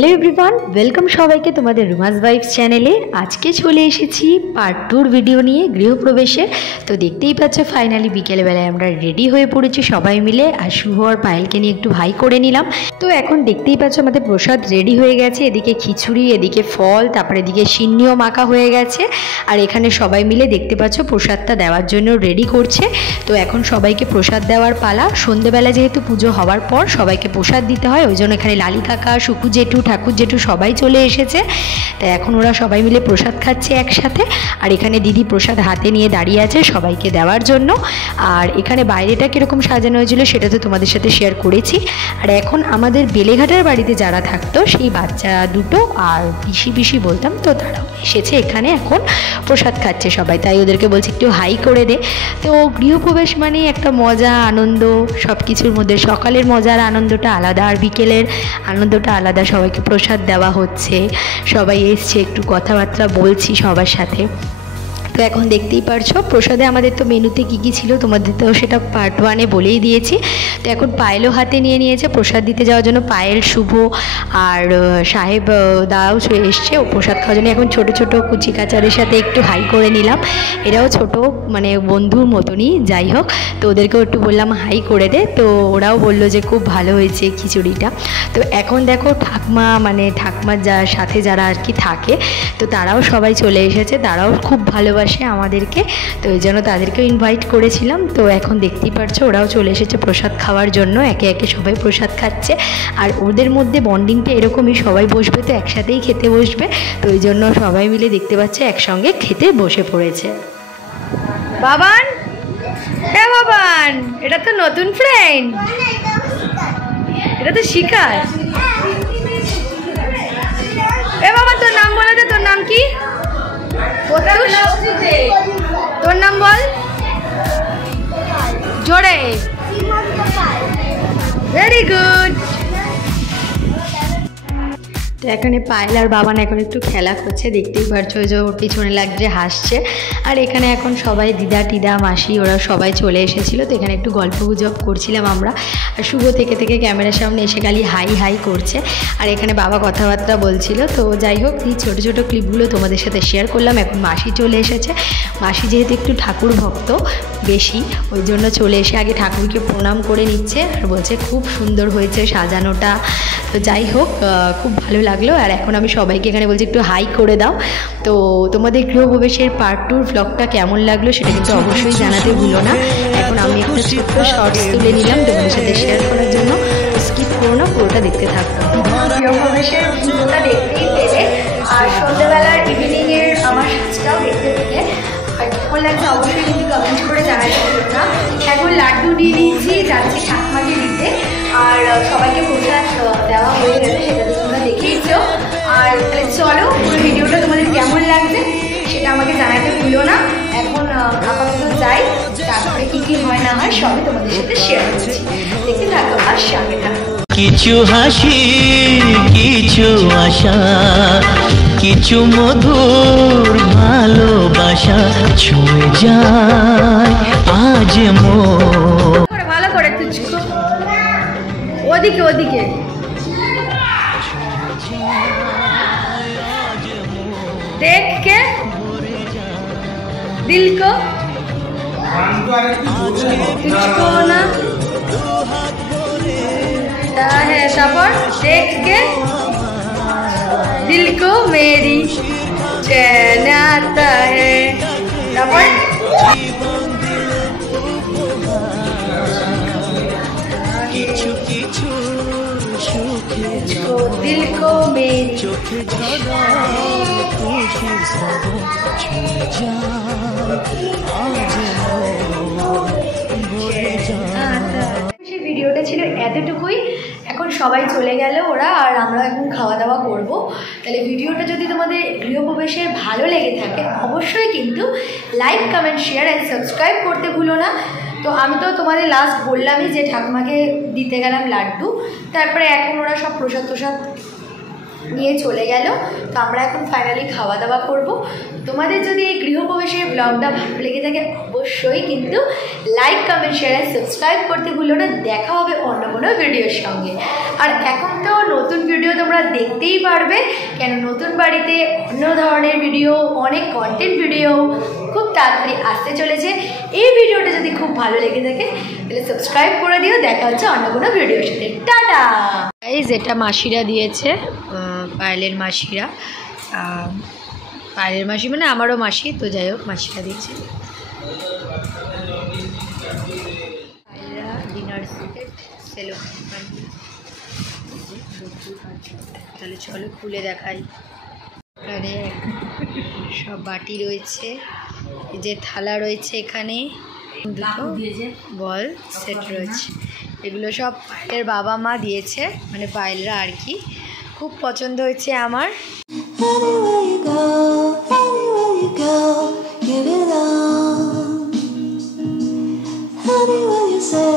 Hello everyone, welcome সবাইকে তোমাদের রুমাস vibes চ্যানেলে। আজকে চলে এসেছি পার্ট 2 ভিডিও নিয়ে গৃহপ্রবেশের। তো দেখতেই পাচ্ছ ফাইনালি বিকেলবেলায় আমরা রেডি হয়ে পড়েছি সবাই মিলে, আর শুভ আর পায়েলকে নিয়ে একটু ভাই করে নিলাম। তো এখন দেখতেই পাচ্ছ আমাদের প্রসাদ রেডি হয়ে গেছে, এদিকে খিচুড়ি, এদিকে ফল, তারপরে এদিকে সিন্নিও মাখা হয়ে গেছে। আর এখানে সবাই মিলে দেখতে পাচ্ছ প্রসাদটা দেওয়ার জন্য রেডি করছে। তো এখন সবাইকে প্রসাদ দেওয়ার পালা। সন্ধ্যেবেলা যেহেতু পুজো হওয়ার পর সবাইকে প্রসাদ দিতে হয়, ওই জন্য এখানে লালি কাকা, শুকু জেঠু, ঠাকুর জেঠু সবাই চলে এসেছে। তো এখন ওরা সবাই মিলে প্রসাদ খাচ্ছে একসাথে। আর এখানে দিদি প্রসাদ হাতে নিয়ে দাঁড়িয়ে আছে সবাইকে দেওয়ার জন্য। আর এখানে বাইরেটা কীরকম সাজানো হয়েছিল সেটা তো তোমাদের সাথে শেয়ার করেছি। আর এখন আমাদের বেলেঘাটার বাড়িতে যারা থাকতো সেই বাচ্চা দুটো আর পিসি বলতাম, তো তারাও এসেছে এখানে, এখন প্রসাদ খাচ্ছে সবাই। তাই ওদেরকে বলছি একটু হাই করে দে। তো গৃহপ্রবেশ মানে একটা মজা আনন্দ, সব কিছুর মধ্যে সকালের মজার আনন্দটা আলাদা আর বিকেলের আনন্দটা আলাদা। সবাইকে প্রসাদ দেওয়া হচ্ছে, সবাই এসছে, একটু কথাবার্তা বলছি সবার সাথে। তো এখন দেখতেই পারছো প্রসাদে আমাদের তো মেনুতে কী কী ছিল তোমাদের তো সেটা পার্ট 1-এ বলেই দিয়েছি। তো এখন পায়েলও হাতে নিয়ে নিয়েছে প্রসাদ দিতে যাওয়ার জন্য। পায়েল, শুভ আর সাহেব দাও এসছে ও প্রসাদ খাওয়ার জন্য। এখন ছোটো ছোটো কুচি কাচাদের সাথে একটু হাই করে নিলাম, এরাও ছোট মানে বন্ধুর মতনই, যাই হোক। তো ওদেরকেও একটু বললাম হাই করে দে, তো ওরাও বললো যে খুব ভালো হয়েছে খিচুড়িটা। তো এখন দেখো ঠাকমা মানে ঠাকমার সাথে যারা আর কি থাকে, তো তারাও সবাই চলে এসেছে, তারাও খুব ভালোবাসে আমাদেরকে, তো ওই জন্য তাদেরকেও ইনভাইট করেছিলাম। তো এখন দেখতেই পারছো ওরাও চলে এসেছে প্রসাদ খাওয়ার জন্য, একে একে সবাই প্রসাদ খাচ্ছে। আর ওদের মধ্যে বন্ডিংটা এরকমই, সবাই বসবে তো একসাথেই খেতে বসবে, তো ওই জন্য সবাই মিলে দেখতে পাচ্ছে একসঙ্গে খেতে বসে পড়েছে। বাবান, হ্যাঁ বাবান, এটা তো নতুন ফ্রেন্ড, এটা তো শিকার। এ বাবা তোর নাম বলে দে, তোর নাম কি? তোর নাম বল জোরে। Very good. তো এখানে পায়েল আর বাবান এখন একটু খেলা করছে, দেখতেই পারছো যে ওর পিছনে লাগছে হাসছে। আর এখানে এখন সবাই দিদা টিদা মাসি ওরা সবাই চলে এসেছিলো, তো এখানে একটু গল্প গুজব করছিলাম আমরা। আর শুভ থেকে ক্যামেরার সামনে এসে খালি হাই হাই করছে। আর এখানে বাবা কথাবার্তা বলছিল। তো যাই হোক, এই ছোটো ছোটো ক্লিপগুলো তোমাদের সাথে শেয়ার করলাম। এখন মাসি চলে এসেছে, মাসি যেহেতু একটু ঠাকুর ভক্ত বেশি, ওই জন্য চলে এসে আগে ঠাকুরকে প্রণাম করে নিচ্ছে আর বলছে খুব সুন্দর হয়েছে সাজানোটা। তো যাই হোক, খুব ভালো লাগলো। আর এখন আমি সবাইকে এখানে বলছি একটু হাই করে দাও। তো তোমাদের গৃহপ্রবেশের পার্ট 2 ব্লগটা কেমন লাগলো সেটা কিন্তু অবশ্যই জানাতে ভুলো না। এখন আমি একটা ছোট্ট শর্টস তুলে নিলাম তোমাদের সাথে শেয়ার করার জন্য, স্কিপ করো না, পুরোটা দেখতে থাকো। গৃহপ্রবেশের ভিডিওটা দেখতেই পেলে, আর সন্ধ্যাবেলার ইভিনিংয়ের আমার সাজটাও দেখতে পেলে। আর কেমন লাগছে অবশ্যই কিন্তু কমেন্ট করে জানাতে ভুলো না। এখন লাড্ডু দিয়ে দিয়েছি, যাচ্ছি ঠাকুমাকে দিতে। আর সবাইকে প্রসাদ দেওয়া হয়ে গেছে, সেটা তো তোমরা দেখেইছো। আর তাহলে চলো পুরো ভিডিওটা তোমাদের কেমন লাগছে সেটা আমাকে জানাতে ভুলো না। এখন আপাতত যাই, তারপরে কি কি হয় না হয় সবই তোমাদের সাথে শেয়ার করছি। দেখতে থাকো আর সঙ্গে থাকো। কিছু হাসি, কিছু আশা, কিছু মধুর ভালোবাসা ছুঁয়ে যায় আজ মন। ভালো করে তুঝকো ওদিকে ওদিকে देख के दिल को तुझको ना है सफर, देख के दिल को मेरी चैन आता है सफर। दिल को मेरी ভিডিওটা ছিল এতটুকুই। এখন সবাই চলে গেল ওরা, আর আমরা এখন খাওয়া দাওয়া করব। তাহলে ভিডিওটা যদি তোমাদের গৃহপ্রবেশে ভালো লেগে থাকে অবশ্যই কিন্তু like, comment, share and subscribe করতে ভুলো না। তো আমি তো তোমাদের লাস্ট বললামই যে ঠাকুমাকে দিতে গেলাম লাড্ডু, তারপরে এখন ওরা সব প্রসাদ নিয়ে চলে গেল। তো আমরা এখন ফাইনালি খাওয়া দাওয়া করব। তোমাদের যদি এই গৃহপ্রবেশের ব্লগটা ভালো লেগে থাকে অবশ্যই কিন্তু লাইক কমেন্ট শেয়ার আর সাবস্ক্রাইব করতে ভুলো না। দেখা হবে অন্য কোনো ভিডিওর সঙ্গে। আর এখন তো নতুন ভিডিও তোমরা দেখতেই পারবে, কেন নতুন বাড়িতে অন্য ধরনের ভিডিও, অনেক কন্টেন্ট ভিডিও খুব তাড়াতাড়ি আসতে চলেছে। এই ভিডিওটা যদি খুব ভালো লেগে থাকে তাহলে সাবস্ক্রাইব করে দিও। দেখা হচ্ছে অন্য কোনো ভিডিওর সাথে। টাটা। গাইস, এটা মাসিরা দিয়েছে, পায়েলের মাসিরা। পায়েলের মাসি মানে আমারও মাসি, তো যাই হোক মাসিরা দিয়েছে। পায়েলরা ডিনার সেট সেলো। তাহলে চলো খুলে দেখাই। এখানে সব বাটি রয়েছে, যে থালা রয়েছে, এখানে দুটো বল সেট রয়েছে। এগুলো সব পায়েলের বাবা মা দিয়েছে, মানে পায়েলরা আর কি। খুব পছন্দ হয়েছে আমার। Anywhere you go, give it all. Anywhere you say,